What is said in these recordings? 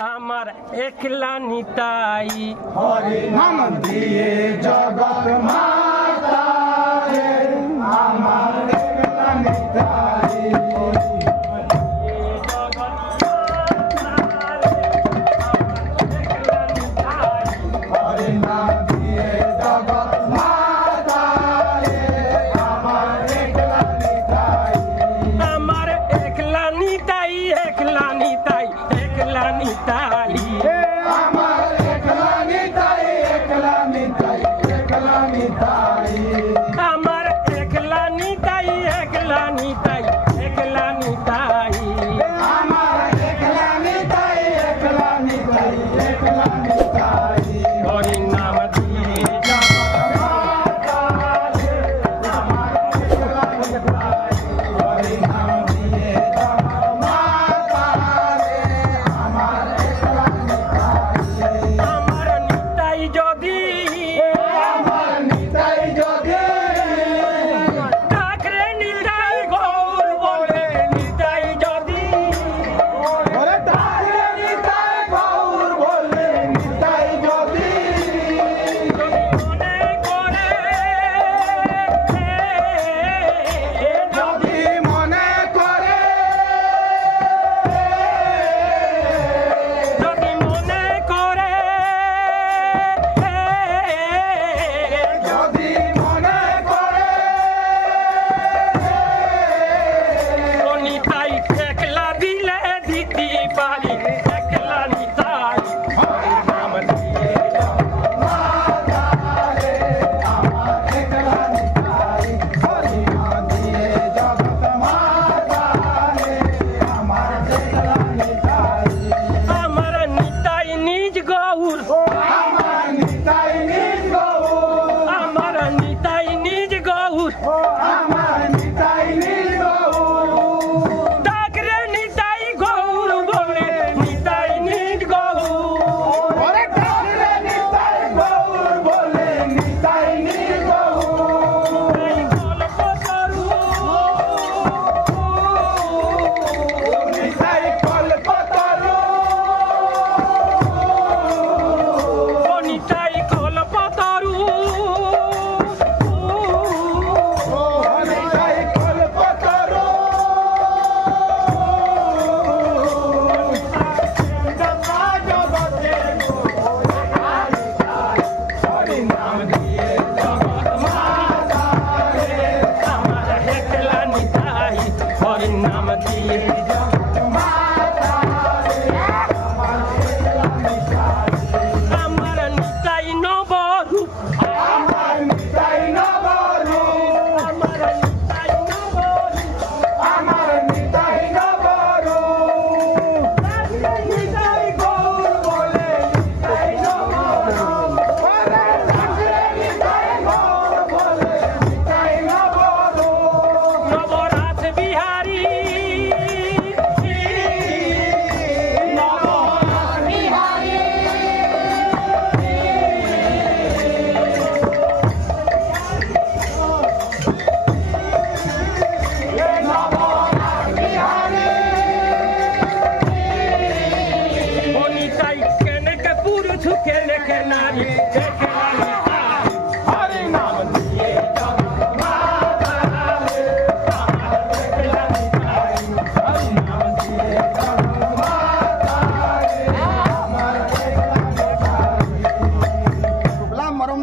আমার একলা নিতাই হরি নাম দিয়ে জগৎ মাতা রে আমার একলা নিতাই আমার একলা নিতাই একলা নিতাই একলা নিতাই আমার একলা নিতাই একলা নিতাই একলা নিতাই হরি নাম দিয়ে জগৎ মাতা রে আমার একলা নিতাই হরি নাম দিয়ে জগৎ মাতা রে আমার একলা নিতাই আমার নিতাই যদি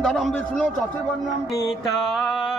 धर्म विष्णु चतुर्वर्णम निताई।